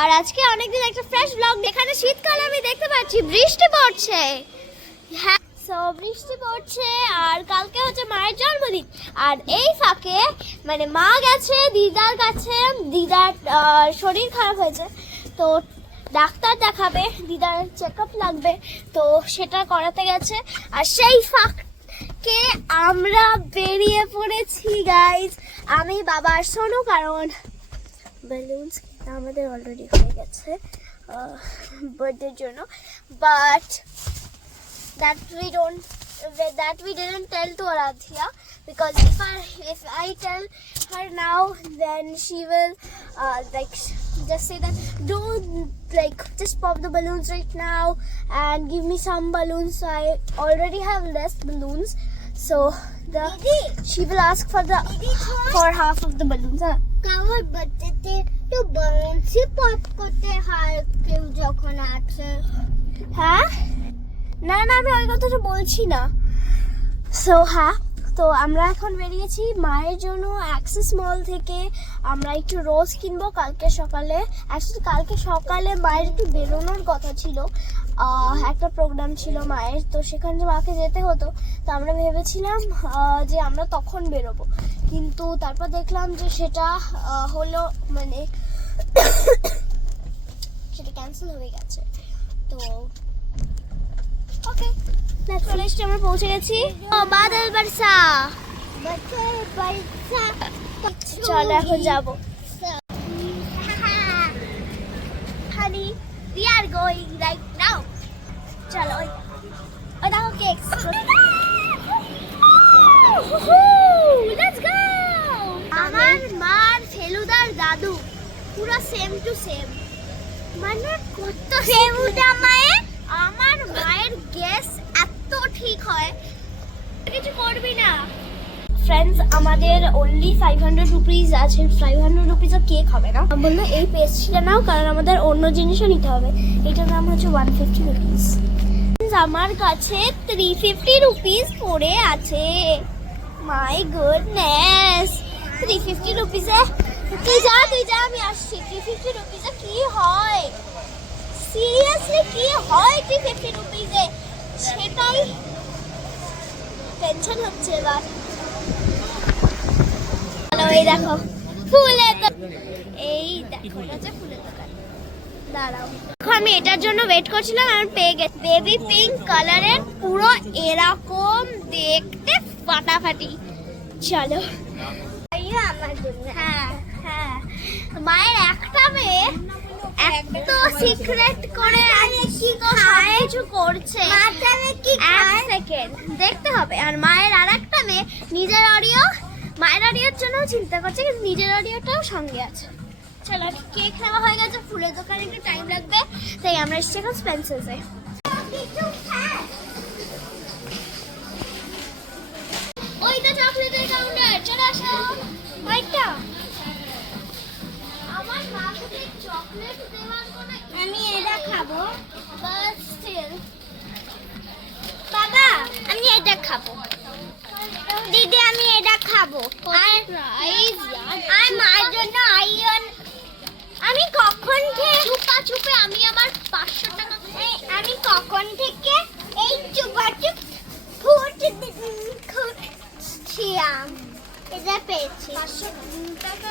আর আজকে অনেকদিন একটা ফ্রেশ ব্লগ এখানে শীতকালে আমি দেখতে পাচ্ছি, বৃষ্টি পড়ছে। হ্যাঁ সো বৃষ্টি পড়ছে, আর কালকে হচ্ছে মায়ের জন্মদিন। আর এই ফাঁকে মানে মা গেছে, দিদার কাছে, দিদার শরীর খারাপ হয়েছে, তো ডাক্তার দেখাবে, দিদার চেক লাগবে, তো সেটা করাতে গেছে। আর সেই ফাঁককে আমরা বেরিয়ে পড়েছি গাইজ আমি বাবার শোনো কারণ বেলুনস আমাদের অলরেডি হয়ে গেছে বার্থডের জন্য but that we don't that we didn't tell to Aradhya because if I if I tell her now then she will uh, like just say that don't like just pop the balloons right now and give me some balloons I already have less balloons so the she will ask for the for half of the balloons huh? কারোর বাচ্চাতে তো bouncy pop করতে হয় কেউ যখন আছে। হ্যাঁ? না না, আমি ওই কথাটা বলছি না। সো হ্যাঁ? তো আমরা এখন বেরিয়েছি মায়ের জন্য অ্যাক্সেস মল থেকে। আমরা একটু রোজ কিনবো কালকে সকালে। অ্যাকচুয়ালি কালকে সকালে মায়ের একটু বেরোনোর কথা ছিল। একটা প্রোগ্রাম ছিল মায়ের, তো সেখানে মাকে যেতে হতো। তো আমরা ভেবেছিলাম যে আমরা তখন বেরোবো। কিন্তু তারপর দেখলাম যে সেটা হলো মানে সেটা ক্যান্সেল হয়ে গেছে। তো ওকে চলে আমরা পৌঁছে গেছি। ও বাদল বর্ষা চলো এখন যাব। হানি we are going right now চলো ওই ওই দেখো কেকস লেটস গো আমার মার ফেলুদার দাদু। পুরো সেম টু সেম মানে কত ফেলুদা মায়ের? আমার মায়ের গ্যাস ঠিক হয়। কিছু করবি না। ফ্রেন্ডস আমাদের অনলি ফাইভ হান্ড্রেড রুপিস আছে। ফাইভ হান্ড্রেড রুপিসও কেক হবে না। বলল, এই পেস্ট্রিটা নাও, কারণ আমাদের অন্য জিনিসও নিতে হবে। এটার দাম হচ্ছে ওয়ান ফিফটি রুপিস আমার কাছে থ্রি ফিফটি রুপিস পড়ে আছে। মাই গুডনেস থ্রি ফিফটি রুপিসে তুই যা তুই যা, আমি আসছি। থ্রি ফিফটি রুপিসে কি হয়? সিরিয়াসলি কি হয় থ্রি ফিফটি রুপিসে সেটাই টেনশন হচ্ছে এবার। হ্যালো এই দেখো ফুলের এই দেখো ফুলের দোকান। দাঁড়াও। আমি এটার জন্য ওয়েট করছিলাম আর পেয়ে গেছি বেবি পিঙ্ক কালারের পুরো এরকম দেখতে ফাটাফাটি। চলো। আইয়া আমার জন্য হ্যাঁ হ্যাঁ। মায়ের একটা মেয়ে এত সিক্রেট করে কিছু করছে। সেকেন্ড দেখতে হবে। আর মায়ের আর একটা মেয়ে নিজের অডিও মায়ের অডিওর জন্য চিন্তা করছে কিন্তু নিজের অডিওটাও সঙ্গে আছে। চলো কেক নেওয়া হয়ে গেছে ফুলের দোকানে একটু টাইম লাগবে তাই আমরা এসেছি এখন স্পেন্সার্সে কিছু খায়। চকলেটের কাউন্টার চলে আসো। ওইটা। আমার মাকে চকলেট এটা খাব? বাবা আমি এটা খাব। দিদি আমি এটা খাব। আর মার জন্য আইয়ন আমি কখন থেকে চুপা চুপে আমি আমার পাঁচশো টাকা আমি কখন থেকে এই চুপাচুপ ফুট খুঁজছিলাম। এটা পেয়েছি। পাঁচশো টাকা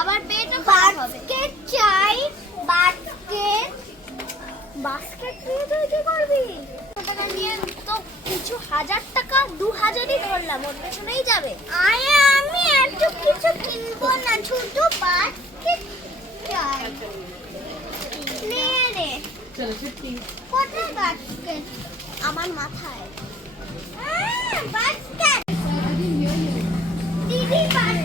আবার খারাপ হবে। চাই। বাস্কেট বাস্কেট নিয়ে তুই কি করবি? টাকা নিয়ে তো কিছু হাজার টাকা, দু হাজারই ধরলাম, ওর পেছনেই যাবে। আরে আমি এত কিছু কিনবো না ছোট বাস্কেট চাই। নে। রে কোথায় বাস্কেট আমার মাথায়। বাস্কেট দিদি বাস্কেট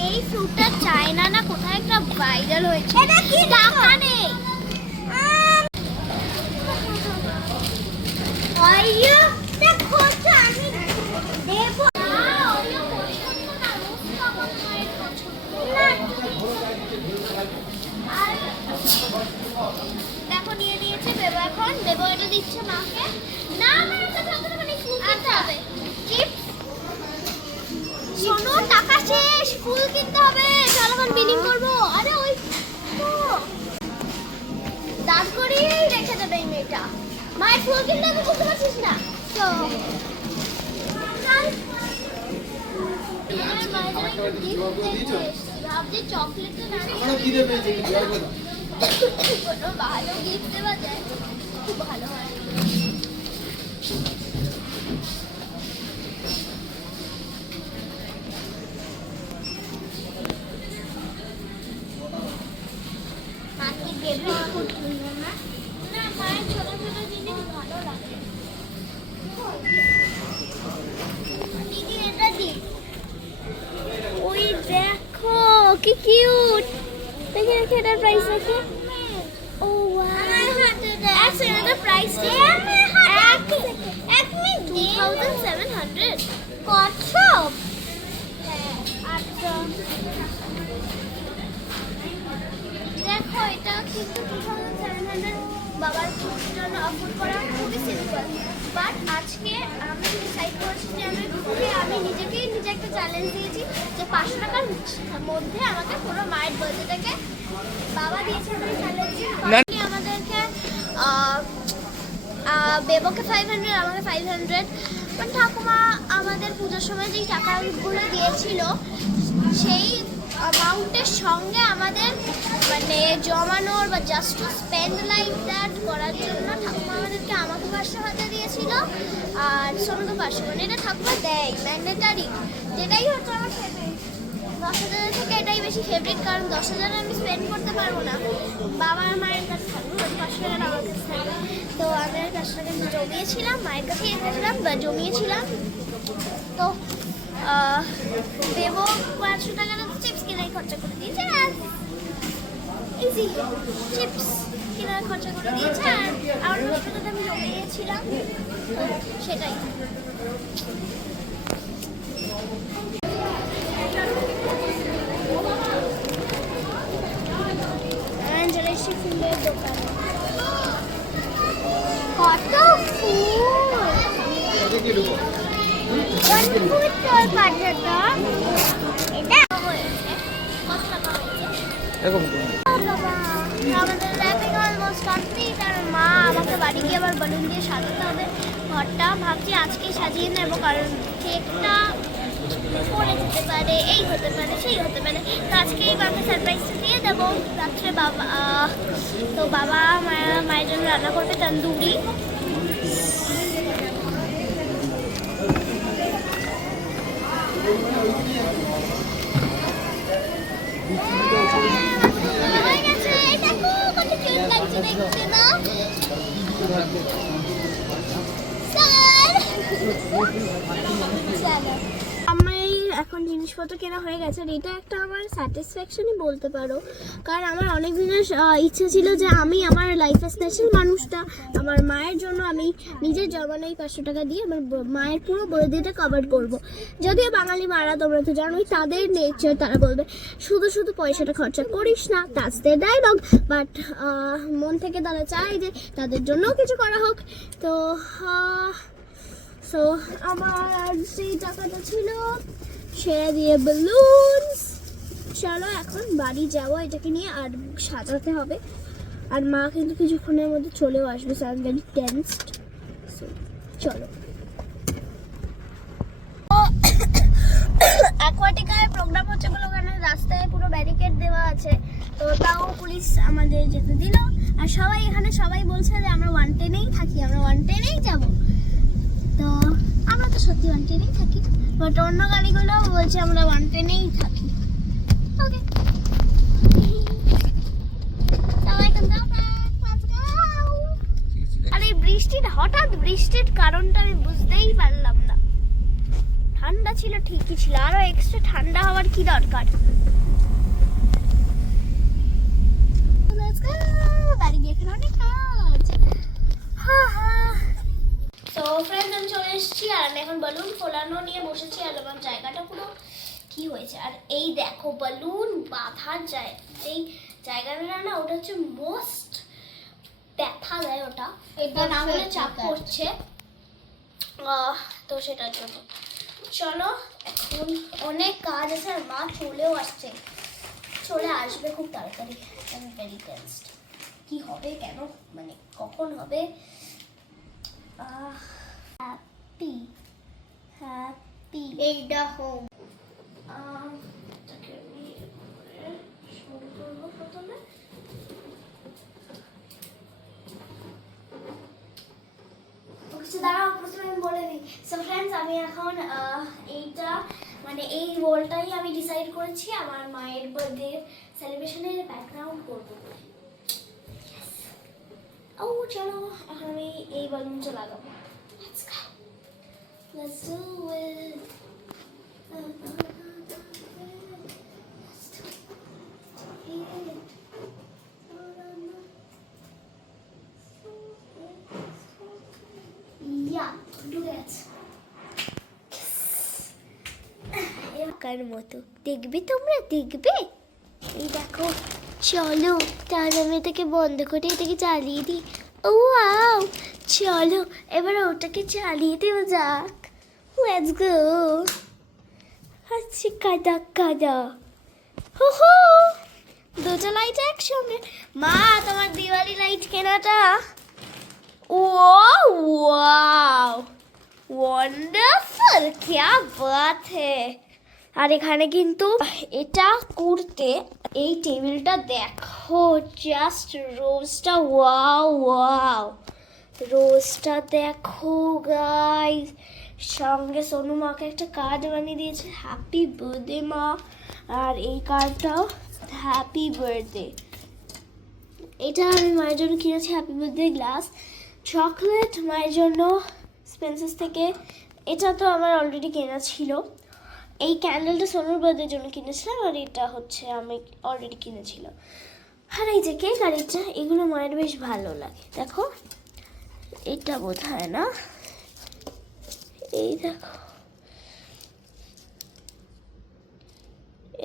এই ফ্রুটটা চায়না না কোথায় একটা ভাইরাল হয়েছে? এটা কি টাকা নেই। আইয়ো দেখো তো আমি দেবো। দেখো নিয়ে নিয়েছে বেবা এখন। দেবো এটা দিচ্ছে মাকে না না এটা থাকবে না মানে ফুল কিনতে হবে চিপস শোনো টাকা শেষ ফুল কিনতে হবে। চলো এখন বিলিং করব। আরে ওই তো। দাঁড় রেখে দেবে এই মেয়েটা। মায়ের ফুল কিনতে হবে বুঝতে পারছিস না। তো। ভাবছি চকলেটটা না। কোনো ভালো গিফট দেওয়া যায় খুব ভালো হয় মাকে দেবে খুব সুন্দর না না মায়ের ছোট ছোট জিনিস ভালো লাগে দিদি এটা দি ওই দেখো, কি কিউট দেখে দেখে, এটার প্রাইস দেখে। ও এক সেকেন্ডের প্রাইস এক minute two thousand seven hundred কত আচ্ছা দেখো এটা কিন্তু টু থাউজেন্ড সেভেন হান্ড্রেড বাবার জন্য অফার করা খুবই সিম্পল। বাট আজকে আমি ডিসাইড করেছি যে আমি খুবই আমি নিজেকেই নিজে একটা চ্যালেঞ্জ দিয়েছি যে পাঁচশো টাকার মধ্যে আমাকে পুরো মায়ের বার্থডেটাকে বাবা দিয়েছে আমাকে চ্যালেঞ্জ আমাদেরকে আহ, ফাইভ হান্ড্রেড আমাকে ফাইভ হান্ড্রেড মানে ঠাকুমা আমাদের পুজোর সময় যেই টাকাগুলো দিয়েছিল সেই অ্যামাউন্টের সঙ্গে আমাদের মানে জমানোর বা just to spend like that করার জন্য ঠাকুমা আমাদেরকে আমাকে পাঁচশো হাজার দিয়েছিল আর সোনুকে পাঁচশো মানে এটা ঠাকুমা দেয় ম্যান্ডেটারি যেটাই হচ্ছে আমার ফেভারিট দশ হাজারের থেকে এটাই বেশি ফেভারিট কারণ দশ হাজার আমি স্পেন্ড করতে পারব না। বাবা মায়ের কাছে থাকবে পাঁচশো টাকা আমার কাছে থাকবে। তো আমি পাঁচশো টাকা জমিয়েছিলাম, মায়ের কাছে এসেছিলাম বা জমিয়েছিলাম। তো দেবো পাঁচশো টাকা চিপস খরচা করে দিয়েছে আর ইজি চিপস কিনে খরচা করে দিয়েছে আর আমার পাঁচশো আমি তো সেটাই ফুলের দোকানে কত ফুল এরকম আমাদের র্যাপিং অলমোস্ট কমপ্লিট আর মা আমাকে বাড়ি গিয়ে আবার বেলুন দিয়ে সাজাতে হবে। ঘরটা ভাবছি আজকেই সাজিয়ে নেব কারণ কেকটা পড়ে যেতে পারে এই হতে পারে সেই হতে পারে তো আজকেই মাকে সারপ্রাইজটা দিয়ে দেবো রাত্রে বাবা তো বাবা মায়া মায়ের জন্য রান্না করবে, তন্দুরি হয়ে গেছে এই দেখো কত কিউট লাগছে দেখতে না আমি এখন জিনিসপত্র কেনা হয়ে গেছে, আর এটা একটা আমার স্যাটিসফ্যাকশনই বলতে পারো। কারণ আমার অনেক দিনের ইচ্ছে ছিল যে আমি আমার লাইফে স্পেশাল মানুষটা, আমার মায়ের জন্য আমি নিজের জমানো এই পাঁচশো টাকা দিয়ে আমার মায়ের পুরো বড়দিটা কভার করব। যদিও বাঙালি মারা তোমরা তো জানোই, তাদের নেচার তারা বলবে, শুধু শুধু পয়সাটা খরচা করিস না দ্যাটস দের ডায়লগ বাট মন থেকে তারা চায় যে তাদের জন্যও কিছু করা হোক। তো সো আমার সেই টাকাটা ছিল সেরা দিয়ে বেলুনস চলো এখন বাড়ি যাব, এটাকে নিয়ে আর সাজাতে হবে। আর মা কিন্তু কিছুক্ষণের মধ্যে চলেও আসবে so I am very tensed চলো। অ্যাকোয়াটিকায় প্রোগ্রাম হচ্ছে বলে ওখানে রাস্তায় পুরো ব্যারিকেড দেওয়া আছে। তো তাও পুলিশ আমাদের যেতে দিল। আর সবাই এখানে সবাই বলছে যে আমরা ওয়ান টেনেই থাকি, আমরা ওয়ান টেনেই যাব। তো আমরা তো সত্যি ওয়ান টেনেই থাকি। বাট অন্য গাড়িগুলো বলছে আমরা ওয়ান টেনেই থাকি। ওকে বৃষ্টির, হঠাৎ বৃষ্টির কারণটা আমি বুঝতেই পারলাম না। ঠান্ডা ছিল, ঠিকই ছিল। আরও এক্সট্রা ঠান্ডা হওয়ার কি দরকার? Let's গিয়ে এখানে অনেক কাজ হা হা তো ফ্রেন্ডস আমি চলে এসেছি আর আমি এখন বেলুন ফোলানো নিয়ে বসেছি আর আমার জায়গাটা পুরো কি হয়েছে? আর এই দেখো বেলুন বাঁধার যায় এই জায়গাটা না ওটা হচ্ছে মোস্ট ব্যথা দেয় ওটা। না হলে চাপ। পড়ছে তো সেটার জন্য। চলো এখন অনেক কাজ আছে আর মা চলেও আসছে। চলে আসবে খুব তাড়াতাড়ি। আমি ভেরি টেন্সড কি হবে কেন মানে কখন হবে? হ্যাপি হ্যাপি এইটা হোম দাঁড়াও প্রথমে আমি বলে দিই সো ফ্রেন্ডস আমি এখন এইটা মানে এই রোলটাই আমি ডিসাইড করেছি আমার মায়ের বার্থডে সেলিব্রেশনের ব্যাকগ্রাউন্ড করব ও চলো এখন আমি এই বালুনটা লাগাবো Let's go. Let's do it. Yeah, do that. কার মতো? দেখবে তোমরা? দেখবে? এই দেখো। চলো, তাহলে আমি এটাকে বন্ধ করে এটাকে চালিয়ে দিই। ও ওয়াও! চলো, এবার ওটাকে চালিয়ে দেওয়া যাক। লেটস গো আচ্ছা কাদা কাদা। হো হো! দুটো লাইট একসঙ্গে। মা, তোমার দিওয়ালি লাইট কেনাটা? ও ওয়াও। ওয়ান্ডারফুল কিয়া বাত হে। আর এখানে কিন্তু এটা করতে, এই টেবিলটা দেখো জাস্ট রোজটা ওয়াও ওয়াও। রোজটা দেখো গাইস সঙ্গে সোনু মাকে একটা কার্ড বানিয়ে দিয়েছে হ্যাপি বার্থডে মা। আর এই কার্ডটাও হ্যাপি বার্থডে এটা আমি মায়ের জন্য কিনেছি হ্যাপি বার্থডে গ্লাস চকলেট মায়ের জন্য স্পেন্সাস থেকে। এটা তো আমার অলরেডি কেনা ছিল। এই ক্যান্ডেলটা সোনুর বার্থডের জন্য কিনেছিলাম আর এটা হচ্ছে আমি অলরেডি কিনেছিলাম আর এই যে কেক আর এটা, এগুলো মায়ের বেশ ভালো লাগে। দেখো, এটা বোধ হয় না। এই দেখো।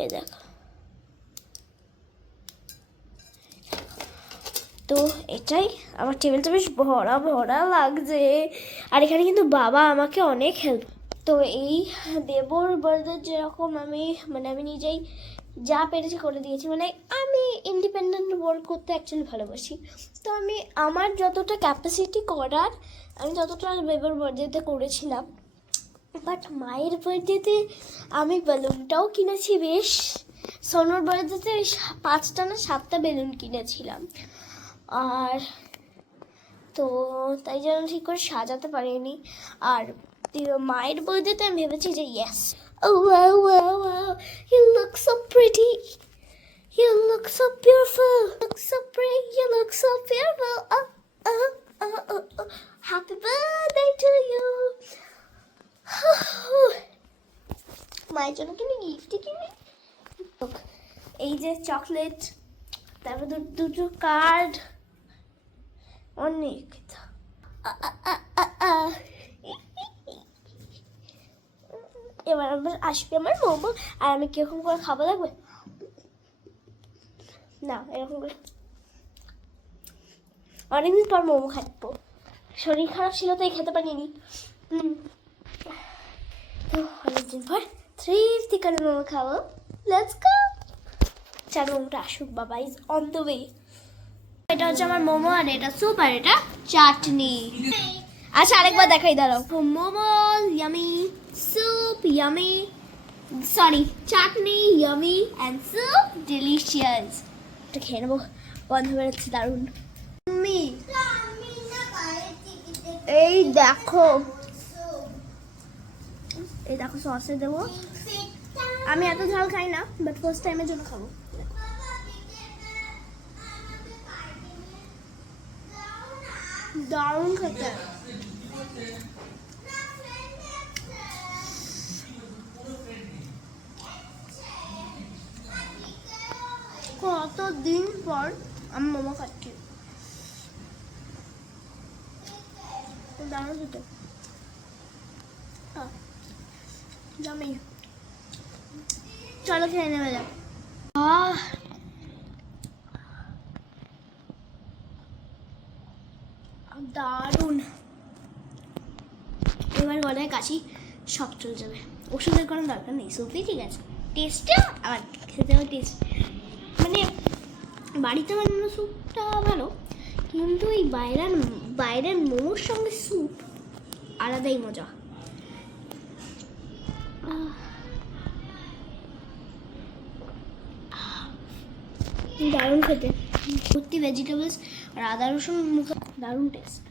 এই দেখো। তো এটাই, আমার টেবিলটা বেশ ভরা ভরা লাগছে। আর এখানে কিন্তু বাবা আমাকে অনেক হেল্প তো এই দেবর বার্থডে যেরকম আমি মানে আমি নিজেই যা পেরেছি করে দিয়েছি। মানে আমি ইন্ডিপেন্ডেন্ট ওয়ার্ক করতে অ্যাকচুয়ালি ভালোবাসি। তো আমি, আমার যতটা ক্যাপাসিটি করার, আমি ততটা দেবর বার্থডেতে করেছিলাম। বাট মায়ের বার্থডেতে আমি বেলুনটাও কিনেছি, বেশ। সোনোর বার্থডেতে পাঁচটা না সাতটা বেলুন কিনেছিলাম। আর তো তাই জন্য ঠিক করে সাজাতে পারিনি। আর মায়ের বইতে তো আমি ভেবেছি যে yes you look so pretty you look so powerful look so pretty you look so powerful happy birthday to you মায়ের জন্য কিনে গিফট কিনে? এই যে চকলেট তারপর দুটো কার্ড অনেক। আ- আ- আ- আ- আ। এবার আমার আসবে আমার মোমো আর আমি কীরকম করে খাব লাগবে না, এরকম করে। অনেকদিন পর মোমো খাব শরীর খারাপ ছিল তাই খেতে পারিনি। তো অনেকদিন পর তৃপ্তি করে মোমো খাব। লেটস গো চার মোমোটা আসুক, বাবা ইজ অন দ্য ওয়ে এটা হচ্ছে আমার মোমো আর এটা স্যুপ আর এটা চাটনি। আচ্ছা আরেকবার দেখাই দাঁড়াও। Momo yummy soup yummy sorry chutney yummy and soup delicious এটা খেয়ে নেব। বন্ধ বেরোচ্ছে দারুণ। আমি এই দেখো। এই দেখো সসে দেবো। আমি এত ঝাল খাই না বাট ফার্স্ট টাইমের জন্য খাব। দারুণ খেতে। কত দিন পর আমি মোমো খাচ্ছি। দারুণ খেতে। জামি চলো খেয়ে নেবে যাক। আহ দারুণ। এবার গলায় কাশি, সব চলে যাবে। ওষুধের কোনো দরকার নেই সুপই ঠিক আছে। টেস্টটা আবার খেতেও টেস্ট মানে বাড়িতে বানানো স্যুপটা ভালো, কিন্তু এই বাইরের বাইরের মোমোর সঙ্গে স্যুপ আলাদাই মজা। দারুণ খেতে। ভর্তি ভেজিটেবলস আর আদা রসুন মুখে, দারুণ টেস্ট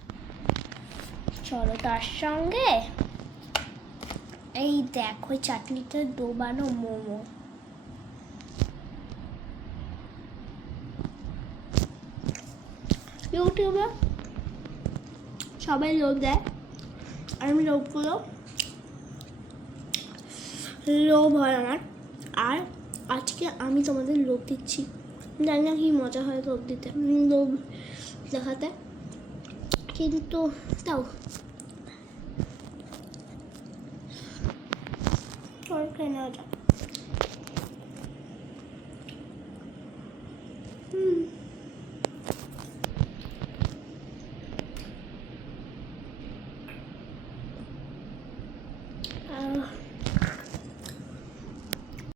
চলো তার সঙ্গে। এই দেখো চাটনিতে ডোবানো মোমো। ইউটিউবে সবাই লোভ দেয়, আর আমি লোভ করল লোভ হয় আমার। আর আজকে আমি তোমাদের লোভ দিচ্ছি। জানি না কি মজা হয় লোভ দিতে লোভ দেখাতে। কিন্তু তাও চল খেয়ে নেওয়া যাক